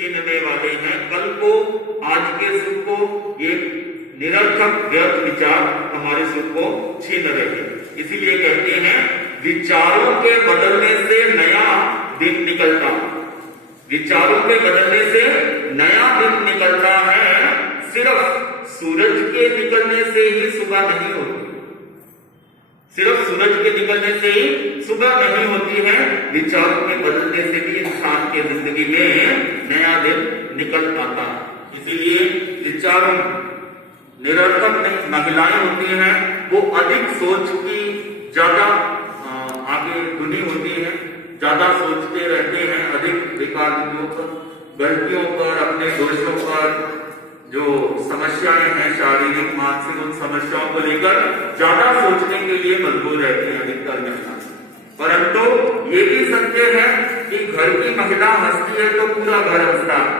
छीनने वाले हैं। कल को, आज के सुख को ये निरर्थक व्यर्थ विचार हमारे सुख को छीन रहे हैं। इसीलिए कहते हैं विचारों के बदलने से नया दिन निकलता, विचारों के बदलने से नया दिन निकलता है। सिर्फ सूरज के निकलने से ही सुबह नहीं होती, सिर्फ सूरज के निकलने से ही सुबह नहीं होती है, विचारों के बदलने से भी इंसान की जिंदगी में नया दिन निकल आता है। इसीलिए विचारों निरर्थक महिलाएं होती हैं, वो अधिक सोच की ज्यादा आगे धुनी होती है, ज्यादा सोचते रहते हैं, अधिक विकारों पर, गलतियों पर, अपने दोषों पर, जो समस्याएं हैं शारीरिक मानसिक, उन समस्याओं को लेकर ज्यादा सोचने के लिए मजबूर रहते हैं अधिकतर महिला। परंतु ये भी सत्य है कि घर की महिला हंसती है तो पूरा घर हंसता है।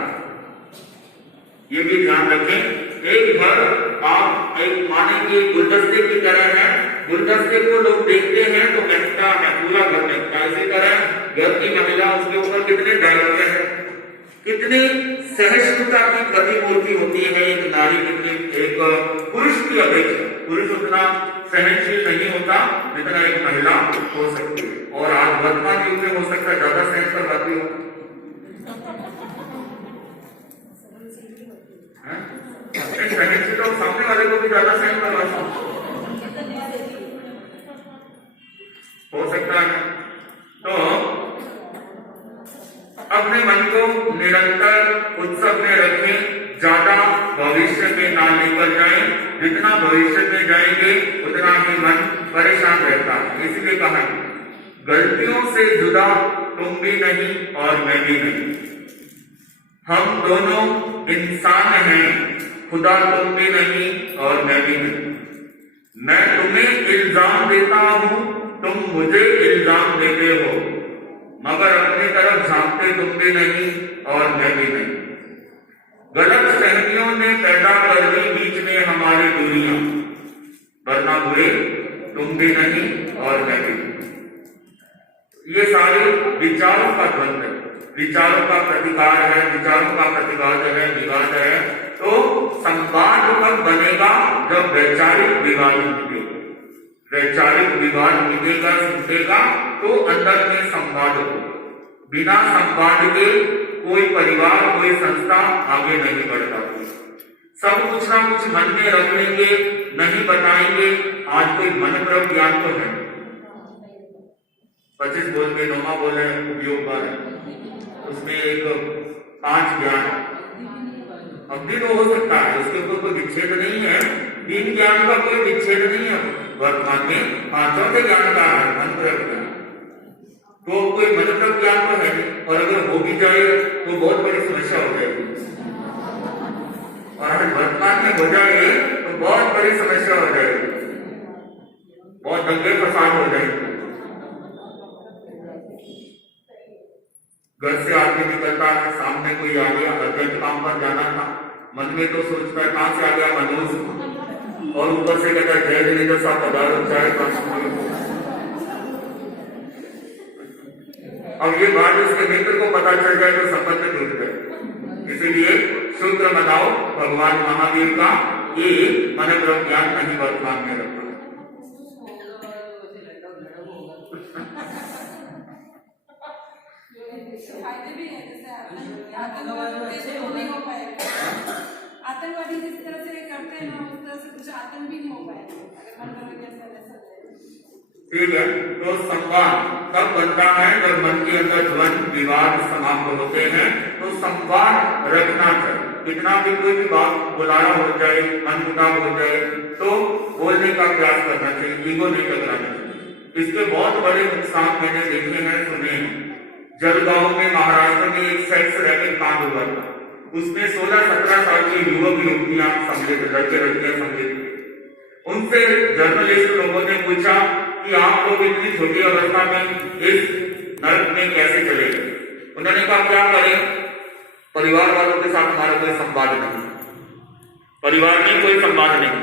ये भी ध्यान रखें, एक घर आप एक माने कि गुलदस्ते की तरह है, गुलदस्ते को लोग देखते हैं तो महकता है, पूरा घर महकता है। इसी तरह घर की महिला, उसके ऊपर कितने डायलॉग हैं, कितनी सहिष्णुता की प्रतिमूर्ति होती है एक नारी, कितनी एक पुरुष की अपेक्षा। पुरुष उतना सहनशील नहीं होता जितना एक महिला हो सकती है, और आज वर्तमान युग में हो सकता है ज्यादा सहन कर पाती हो। सहनशील तो सामने वाले को भी ज्यादा सहन करवाता हो सकता है। तो अपने मन को निरंतर उत्सव में रखें, ज्यादा भविष्य में ना लेकर जाएं। जितना भविष्य में जाएंगे उतना ही मन परेशान रहता है। इसलिए कहा गलतियों से जुदा तुम भी नहीं और मैं भी नहीं, हम दोनों इंसान हैं, खुदा तुम भी नहीं और मैं भी नहीं। मैं तुम्हें इल्जाम देता हूं, तुम मुझे इल्जाम देते हो, मगर अपनी तरफ झांकते तुम भी नहीं और मैं भी नहीं। गलत फहमियों ने पैदा कर दी बीच में हमारी दूरियां, वरना बुरे तुम भी नहीं और मैं भी नहीं। ये सारे विचारों का द्वंद्व है, विचारों का प्रतिकार है, विचारों का प्रतिवाद है, विवाद है। तो संवाद कब बनेगा? जब वैचारिक विवाद मिटेगा, वैचारिक विवाद मिटेगा, छूटेगा तो अंदर में संवाद हो। बिना संवाद के कोई परिवार, कोई संस्था आगे नहीं बढ़ पाती। सब कुछ ना कुछ मन में रख लेंगे, नहीं बताएंगे। आज कोई मनप्रभ ज्ञान तो है, 25 बोल के नोमा बोले उपयोग पर, उसमें एक 5 ज्ञान अवधि तो हो सकता है, उसके ऊपर कोई विच्छेद नहीं है। 3 ज्ञान का कोई विच्छेद नहीं है वर्तमान में, 5वां ज्ञान का है मनप्रभ ज्ञान। तो कोई मनप्रभ ज्ञान तो है नहीं, और अगर हो भी जाए तो बहुत बड़ी समस्या हो जाएगी, और अगर वर्तमान में हो जाए तो बहुत बड़ी समस्या हो जाएगी, बहुत दंगे फसाद हो जाएगी। घर से आगे निकलता है, सामने कोई आ गया, अर्जेंट काम पर जाना था, मन में तो सोचता है कहां से आ गया मनोज, और ऊपर से कहता है जय जिनेन्द्र साहब पधारो चाहे। अब ये बात उसके मित्र को पता चल जाए तो संबंध टूट जाए। इसीलिए सूत्र बनाओ भगवान महावीर का, ये मनप्रभ ज्ञान नहीं वर्तमान में रखा। फायदे भी है, जैसे आतंकवादी जिस तरह से करते हैं ना, उस तरह से कुछ आतंक भी नहीं हो पाएगा। ठीक है, तो संवाद तब बनता है जब मन के अंदर द्वंद विवाद समाप्त होते हैं। तो संवाद रखना चाहिए, कितना भी कोई भी बात बुलाना हो जाए, मनमुटाव हो जाए तो बोलने का प्रयास करना चाहिए, ईगो नहीं टकराना चाहिए। इसके बहुत बड़े नुकसान मैंने देखे हैं, सुने हैं। जलगांव में महाराष्ट्र में एक सेक्स रैकेट कांड हुआ था, उसमें 16-17 साल के युवक युवतियां सम्मिलित, लड़के लड़कियां सम्मिलित। उनसे जर्नलिस्ट लोगों ने पूछा कि आप लोग इतनी छोटी अवस्था में इस नर्क में कैसे चले गए? उन्होंने कहा क्या करें, परिवार वालों के साथ हमारा कोई संवाद नहीं, परिवार में कोई संवाद नहीं,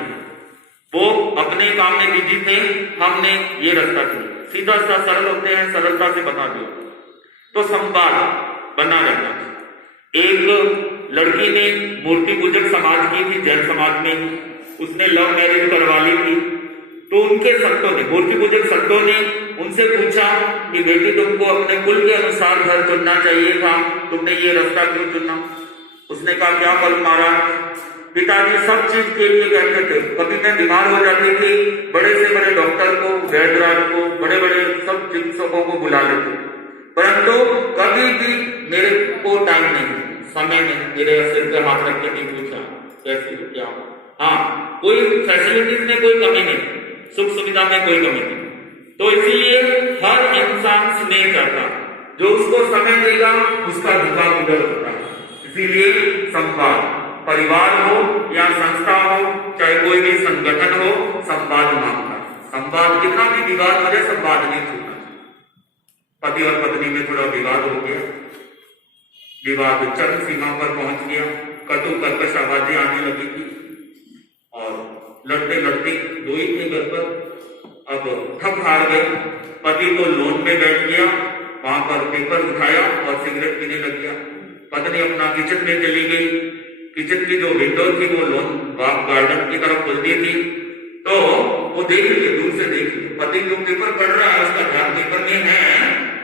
वो अपने काम में बिजी थे, हमने ये रास्ता किया। सीधा सा सरल होते हैं, सरलता से बता दिया। तो संवाद बना रहना, एक लड़की ने मूर्ति पूजक समाज की थी, जैन समाज में, उसने लव मैरिज करवा ली थी। तो उनके संतों ने, मूर्ति पूजक संतों ने उनसे पूछा कि बेटी तुमको अपने कुल के अनुसार घर चुनना चाहिए था, तुमने ये रास्ता क्यों चुना? उसने कहा क्या फल मारा? पिताजी सब चीज के लिए कहते थे, कभी मैं बीमार हो जाती थी, बड़े से बड़े डॉक्टर को, वैद्यराज को, बड़े बड़े सब चिकित्सकों को बुला लेते, परंतु कभी भी मेरे को टाइम नहीं, समय नहीं, मेरे सिर पे हाथ रख के नहीं पूछा कैसे हो क्या हो। हाँ, कोई फैसिलिटीज में कोई कमी नहीं, सुख सुविधा में कोई कमी नहीं। तो इसीलिए हर इंसान स्नेह करता, जो उसको समय देगा उसका दुखा उधर होता है। इसीलिए संवाद, परिवार हो या संस्था हो, चाहे कोई भी संगठन हो, संवाद मांगता है। संवाद, कितना भी विवाद हो जाए, संवाद नहीं छूटना। पति और पत्नी में थोड़ा विवाद हो गया, विवाद चरम सीमा पर पहुंच गया, कटु कर्कश आवाजें आने लगी थी और लड़ते लड़ते दो ही थे घर पर, अब थक हार गए। पति तो लोन में बैठ गया, वहां पर पेपर उठाया और सिगरेट पीने लग गया। पत्नी अपना किचन में चली गई, किचन की जो विंडो थी वो लोन गार्डन की तरफ खुलती थी, तो वो देख लिए, दूर से देख लिए, पति जो पेपर पढ़ रहा है उसका ध्यान पेपर में है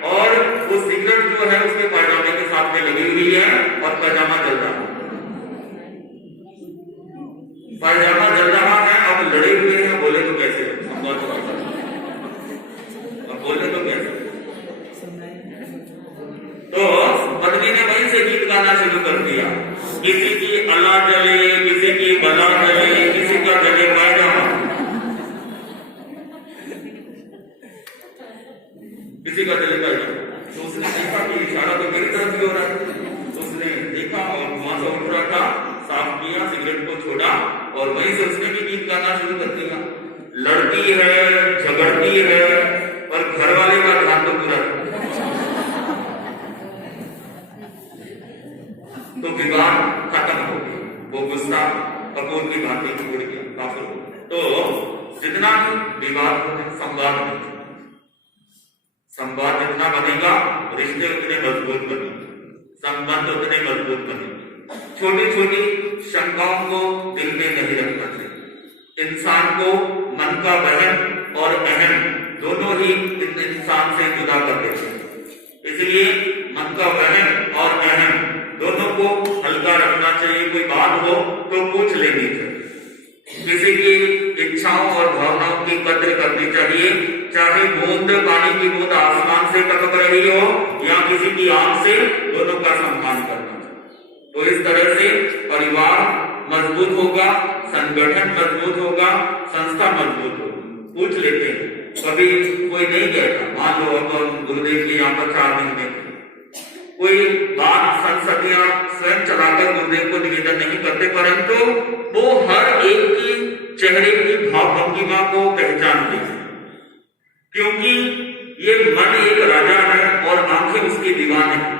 और वो सिगरेट जो है उसके पायजामे के साथ में लगी हुई है और पायजामा जल रहा है, पायजामा जल रहा है। अब लड़े हुए हैं, बोले तो कैसे, अब बोले तो कैसे? तो पत्नी ने वहीं से गीत गाना शुरू कर दिया, किसी की अला जले, किसी की बला जले, किसी का जले पायजामा, किसी का जले पायजामा। तो उसने देखा कि इशारा तो मेरी तरफ भी हो रहा है, तो उसने देखा और वहां से उठ रहा था, साफ किया, सिगरेट को छोड़ा और वहीं से उसने भी गीत गाना शुरू कर दिया। लड़ती है, झगड़ती है, पर घर वाले का ध्यान तो पूरा। तो विवाह खत्म हो गया, वो गुस्सा कपूर की भांति उड़ गया, काफिर हो गया। तो जितना भी विवाद होते, संवाद नहीं, संवाद जितना बनेगा रिश्ते उतने मजबूत बनेंगे, संबंध उतने मजबूत बनेंगे। छोटी छोटी शंकाओं को दिल में नहीं रखना चाहिए। इंसान को मन का वहम और अहम दोनों ही इंसान से जुदा कर देते हैं। इसलिए मन का वहम और अहम दोनों को हल्का रखना चाहिए। कोई बात हो तो पूछ लेनी चाहिए, किसी की इच्छाओं और भावनाओं की कद्र करनी चाहिए, चाहे बूंद पानी की बूंद आसमान से टपक रही हो या किसी की आंख से, दोनों का सम्मान करना चाहिए। तो इस तरह से परिवार मजबूत होगा, संगठन मजबूत होगा, संस्था मजबूत होगी। पूछ लेते हैं, कभी कोई नहीं कहता, मान लो अब गुरुदेव के यहाँ पर 4 दिन में कोई बात संसदियां स्वयं चलाकर गुरुदेव को निवेदन नहीं करते, परंतु वो हर एक की चेहरे की भाव भंगिमा को पहचानते हैं, क्योंकि ये मन एक राजा है और आंखें उसकी दीवान है।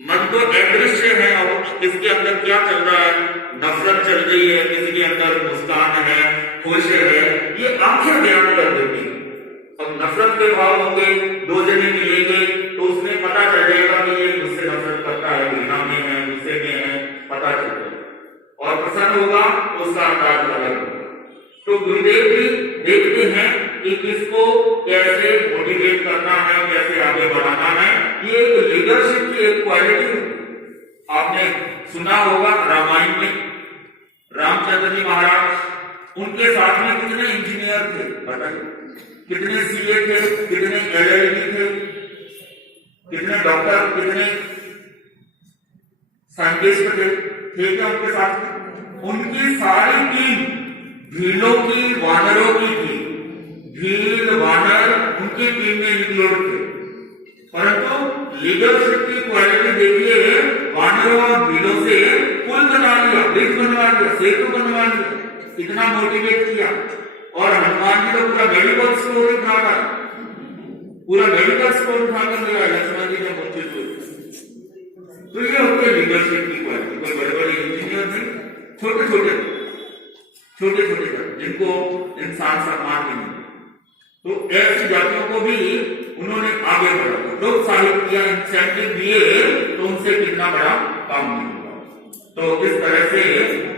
मन तो अदृश्य है और किसके अंदर क्या चल रहा है, नफरत चल रही है, किसी के अंदर मुस्कान है, खुश है, ये आंखें बयान कर देती है। अब नफरत के भाव होंगे, 2 जने मिलेंगे तो उसमें पता चल जाएगा कि ये मुझसे नफरत करता है, घृणा में है, गुस्से में है, पता चल जाएगा। और प्रसन्न होगा तो उसका अंदाज अलग होगा। तो गुरुदेव भी देखते हैं कि किसको कैसे मोटिवेट करना है, कैसे आगे बढ़ाना है। ये एक लीडरशिप की एक क्वालिटी आपने सुना होगा रामायण में, रामचंद्र जी महाराज, उनके साथ में कितने इंजीनियर थे बताइए, कितने सीए थे, कितने एलएलबी थे, कितने डॉक्टर, कितने साइंटिस्ट थे क्या उनके साथ में? उनकी सारी टीम भीलों की, वानरों की थी। भील वानर उनकी टीम में इंक्लूड थे, परंतु लीडरशिप की क्वालिटी देखिए, वानरों और भीलों से पुल बना लिया, ब्रिज बनवा लिया, सेतु बनवा लिया, कितना मोटिवेट किया। और हनुमान जी तो पूरा मेडिकल स्टोर उठाकर, पूरा मेडिकल स्टोर उठाकर गया लक्ष्मण जी ने पहुंचे। तो ये होती है लीडरशिप की क्वालिटी। कोई बड़े बड़े इंजीनियर नहीं, छोटे छोटे जिनको इंसान सम्मान नहीं। तो ऐसी जातियों को भी उन्होंने आगे बढ़ा, प्रोत्साहित किया, इंसेंटिव दिए, तो उनसे कितना बड़ा काम नहीं होगा। तो इस तरह से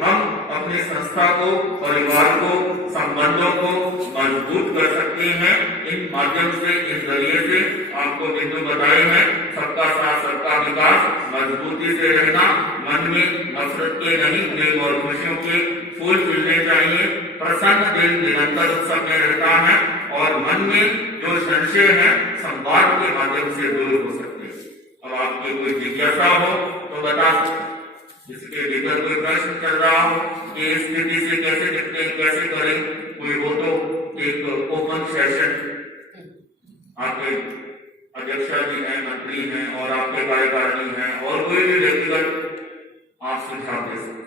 हम अपनी संस्था को, परिवार को, संबंधों को मजबूत कर सकते हैं। इन माध्यम से, इस जरिए से आपको बिंदु बताए हैं, सबका साथ सबका विकास, मजबूती से रहना, मन में नफरत के नहीं, प्रेम और खुशियों के फूल खिलने चाहिए, प्रसन्न दिल निरंतर उत्सव में रहता है और मन में जो संशय है संवाद के माध्यम से दूर हो सकते हैं। अब आपकी कोई जिज्ञासा हो तो बता सकते हैं, इसके भीतर कोई प्रश्न चल रहा हो कि इस स्थिति से कैसे निपटें, कैसे करें, कोई हो तो एक ओपन सेशन, आपके अध्यक्षा जी हैं, मंत्री हैं और आपके कार्यकारिणी हैं और कोई भी व्यक्तिगत आप सुझाव दे सकते हैं।